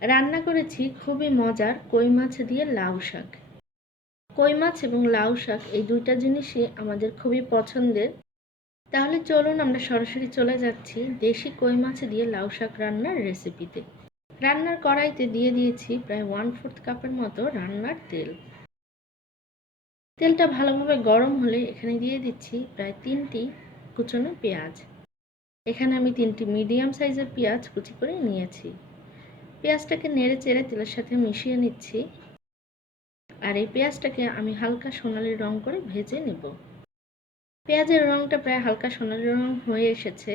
রান্না করেছি খুবই মজার কই মাছ দিয়ে লাউ শাক। কই মাছ এবং লাউ শাক এই দুইটা জিনিসই আমাদের খুবই পছন্দের। তাহলে চলুন আমরা সরাসরি চলে যাচ্ছি দেশি কই মাছ দিয়ে লাউ শাক রান্নার রেসিপিতে। রান্নার কড়াইতে দিয়ে দিয়েছি প্রায় 1/4 কাপের মতো রান্নার তেল। তেলটা ভালোভাবে গরম হলে এখানে দিয়ে দিচ্ছি প্রায় 3টি কুচনো পেঁয়াজ। এখানে আমি 3টি মিডিয়াম সাইজের পেঁয়াজ কুচি করে নিয়েছি। পেঁয়াজটাকে নেড়ে চেড়ে তেলের সাথে মিশিয়ে নিচ্ছি। আর এই পেঁয়াজটাকে আমি হালকা সোনালি রং করে ভেজে নেব। পেঁয়াজের রংটা প্রায় হালকা সোনালি রং হয়ে এসেছে।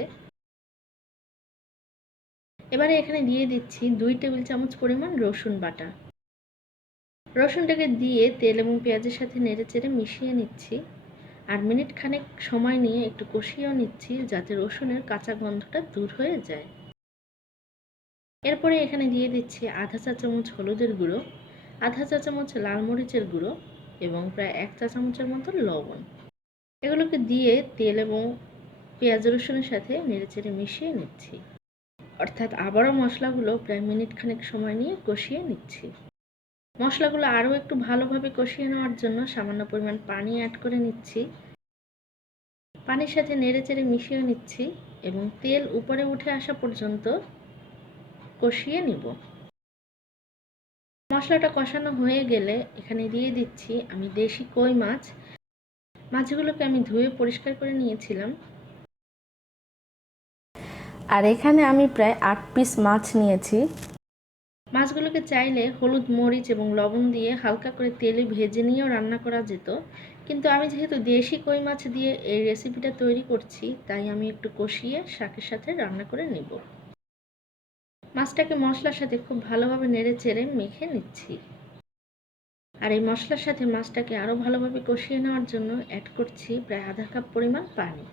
এবারে এখানে দিয়ে দিচ্ছি 2 টেবিল চামচ পরিমাণ রসুন বাটা। রসুনটাকে দিয়ে তেল এবং পেঁয়াজের সাথে নেড়ে চেড়ে মিশিয়ে নিচ্ছি। আর মিনিট খানেক সময় নিয়ে একটু কষিয়েও নিচ্ছি যাতে রসুনের কাঁচা গন্ধটা দূর হয়ে যায়। এরপরে এখানে দিয়ে দিচ্ছি আধা চা চামচ হলুদের গুঁড়ো, আধা চা চামচ লাল মরিচের গুঁড়ো এবং প্রায় 1 চা চামচের মতো লবণ। এগুলোকে দিয়ে তেল এবং পেঁয়াজ রসুনের সাথে নেড়েচেড়ে মিশিয়ে নিচ্ছি। অর্থাৎ আবারও মশলাগুলো প্রায় মিনিট খানেক সময় নিয়ে কষিয়ে নিচ্ছি। মশলাগুলো আরও একটু ভালোভাবে কষিয়ে নেওয়ার জন্য সামান্য পরিমাণ পানি অ্যাড করে নিচ্ছি। পানির সাথে নেড়েচেড়ে মিশিয়ে নিচ্ছি এবং তেল উপরে উঠে আসা পর্যন্ত কষিয়ে নিব। মশলাটা কষানো হয়ে গেলে এখানে দিয়ে দিচ্ছি আমি দেশি কই মাছ। মাছগুলোকে আমি ধুয়ে পরিষ্কার করে নিয়েছিলাম। আর এখানে আমি প্রায় 8 পিস মাছ নিয়েছি। মাছগুলোকে চাইলে হলুদ মরিচ এবং লবণ দিয়ে হালকা করে তেলে ভেজে নিয়েও রান্না করা যেত, কিন্তু আমি যেহেতু দেশি কই মাছ দিয়ে এই রেসিপিটা তৈরি করছি তাই আমি একটু কষিয়ে শাকের সাথে রান্না করে নেব। মাছটাকে মশলার সাথে খুব ভালোভাবে নেড়ে চেড়ে মেখে নিচ্ছি। আর এই মশলার সাথে মাছটাকে আরও ভালোভাবে কষিয়ে নেওয়ার জন্য অ্যাড করছি প্রায় আধা কাপ পরিমাণ পানি।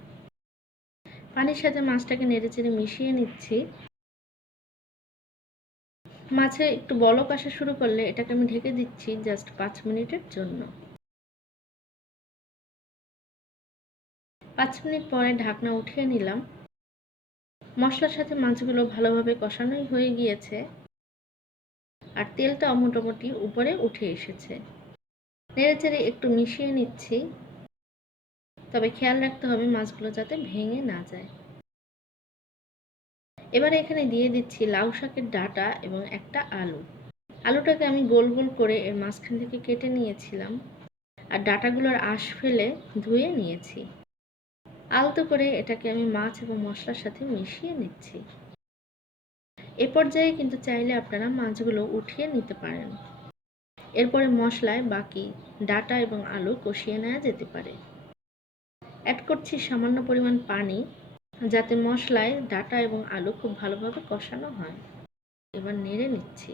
পানির সাথে মাছটাকে নেড়েচেড়ে মিশিয়ে নিচ্ছি। মাছে একটু বলক আসা শুরু করলে এটাকে আমি ঢেকে দিচ্ছি জাস্ট 5 মিনিটের জন্য। 5 মিনিট পরে ঢাকনা উঠিয়ে নিলাম। মশলার সাথে মাছগুলো ভালোভাবে কষানোই হয়ে গিয়েছে আর তেলটাও মোটামুটি উপরে উঠে এসেছে। নেড়েচেড়ে একটু মিশিয়ে নিচ্ছি, তবে খেয়াল রাখতে হবে মাছগুলো যাতে ভেঙে না যায়। এবারে এখানে দিয়ে দিচ্ছি লাউ শাকের ডাঁটা এবং একটা আলু। আলুটাকে আমি গোল গোল করে এর মাঝখান থেকে কেটে নিয়েছিলাম আর ডাঁটাগুলোর আঁশ ফেলে ধুয়ে নিয়েছি। আলতো করে এটাকে আমি মাছ এবং মশলার সাথে মিশিয়ে নিচ্ছি। এ পর্যায়ে কিন্তু চাইলে আপনারা মাছগুলো উঠিয়ে নিতে পারেন। এরপরে মশলায় বাকি ডাঁটা এবং আলু কষিয়ে নেওয়া যেতে পারে। অ্যাড করছি সামান্য পরিমাণ পানি যাতে মশলায় ডাঁটা এবং আলু খুব ভালোভাবে কষানো হয়। এবার নেড়ে নিচ্ছি।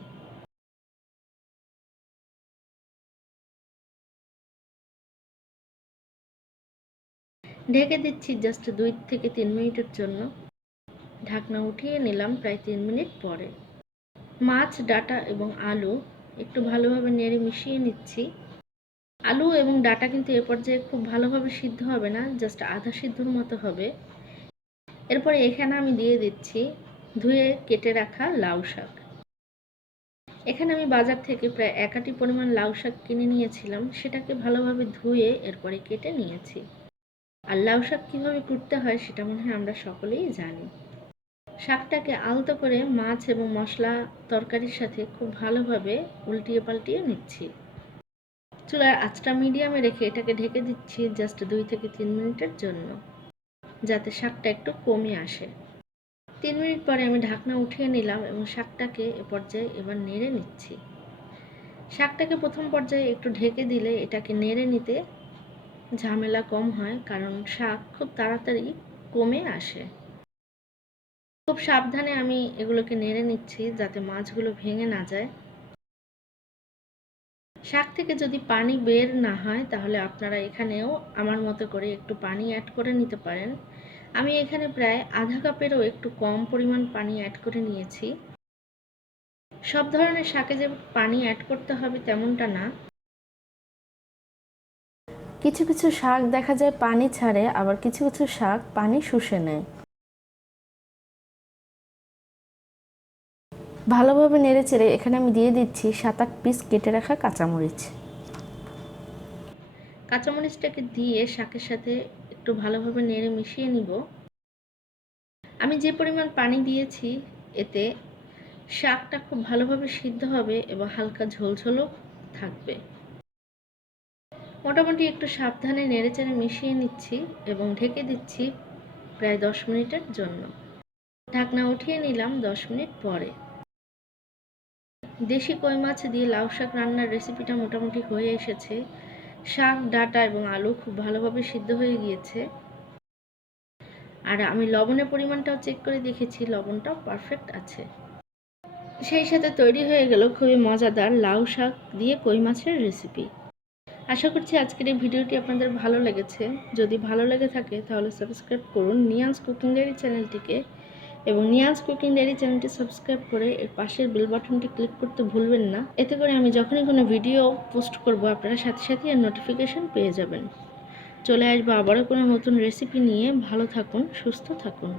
ঢেকে দিচ্ছি জাস্ট 2 থেকে 3 মিনিটের জন্য। ঢাকনা উঠিয়ে নিলাম প্রায় 3 মিনিট পরে। মাছ, ডাঁটা এবং আলু একটু ভালোভাবে নেড়ে মিশিয়ে নিচ্ছি। আলু এবং ডাঁটা কিন্তু এ পর্যায়ে খুব ভালোভাবে সিদ্ধ হবে না, জাস্ট আধা সিদ্ধর মতো হবে। এরপরে এখানে আমি দিয়ে দিচ্ছি ধুয়ে কেটে রাখা লাউ শাক। এখানে আমি বাজার থেকে প্রায় 1 আটি পরিমাণ লাউ শাক কিনে নিয়েছিলাম, সেটাকে ভালোভাবে ধুয়ে এরপরে কেটে নিয়েছি। আর লাউ শাক কীভাবে কুটতে হয় সেটা মনে হয় আমরা সকলেই জানি। শাকটাকে আলতো করে মাছ এবং মশলা তরকারির সাথে খুব ভালোভাবে উল্টিয়ে পাল্টিয়ে নিচ্ছি। চুলার আঁচটা মিডিয়ামে রেখে এটাকে ঢেকে দিচ্ছি জাস্ট 2 থেকে 3 মিনিটের জন্য, যাতে শাকটা একটু কমে আসে। 3 মিনিট পরে আমি ঢাকনা উঠিয়ে নিলাম এবং শাকটাকে এ পর্যায়ে এবার নেড়ে নিচ্ছি। শাকটাকে প্রথম পর্যায়ে একটু ঢেকে দিলে এটাকে নেড়ে নিতে ঝামেলা কম হয়, কারণ শাক খুব তাড়াতাড়ি কমে আসে। খুব সাবধানে আমি এগুলোকে নেড়ে নিচ্ছি যাতে মাছগুলো ভেঙে না যায়। শাক থেকে যদি পানি বের না হয় তাহলে আপনারা এখানেও আমার মতো করে একটু পানি অ্যাড করে নিতে পারেন। আমি এখানে প্রায় আধা কাপেরও একটু কম পরিমাণ পানি অ্যাড করে নিয়েছি। সব ধরনের শাকে যে পানি অ্যাড করতে হবে তেমনটা না। কিছু কিছু শাক দেখা যায় পানি ছাড়ে, আবার কিছু কিছু শাক পানি শুষে নেয়। ভালোভাবে নেড়েচেড়ে এখানে আমি দিয়ে দিচ্ছি 7-8 পিস কেটে রাখা কাঁচামরিচ। কাঁচামরিচটাকে দিয়ে শাকের সাথে একটু ভালোভাবে নেড়ে মিশিয়ে নিব। আমি যে পরিমাণ পানি দিয়েছি এতে শাকটা খুব ভালোভাবে সিদ্ধ হবে এবং হালকা ঝোলঝোলও থাকবে। মোটামুটি একটু সাবধানে নেড়েচেড়ে মিশিয়ে নিচ্ছি এবং ঢেকে দিচ্ছি প্রায় 10 মিনিটের জন্য। ঢাকনা উঠিয়ে নিলাম 10 মিনিট পরে। দেশি কই মাছ দিয়ে লাউ শাক রান্নার রেসিপিটা মোটামুটি হয়ে এসেছে। শাক, ডাঁটা এবং আলু খুব ভালোভাবে সিদ্ধ হয়ে গিয়েছে। আর আমি লবণের পরিমাণটাও চেক করে দেখেছি, লবণটাও পারফেক্ট আছে। সেই সাথে তৈরি হয়ে গেল খুবই মজাদার লাউ শাক দিয়ে কই মাছের রেসিপি। আশা করছি আজকের এই ভিডিওটি আপনাদের ভালো লেগেছে। যদি ভালো লেগে থাকে তাহলে সাবস্ক্রাইব করুন নিয়ান্স কুকিং ডায়েরি চ্যানেলটিকে, এবং নিয়ান্স কুকিং ডায়েরি চ্যানেলটি সাবস্ক্রাইব করে এর পাশের বেল বাটনটি ক্লিক করতে ভুলবেন না। এতে করে আমি যখনই কোনো ভিডিও পোস্ট করব আপনারা সাথে সাথে এর নোটিফিকেশন পেয়ে যাবেন। চলে আসবো আবারও কোনো নতুন রেসিপি নিয়ে। ভালো থাকুন, সুস্থ থাকুন।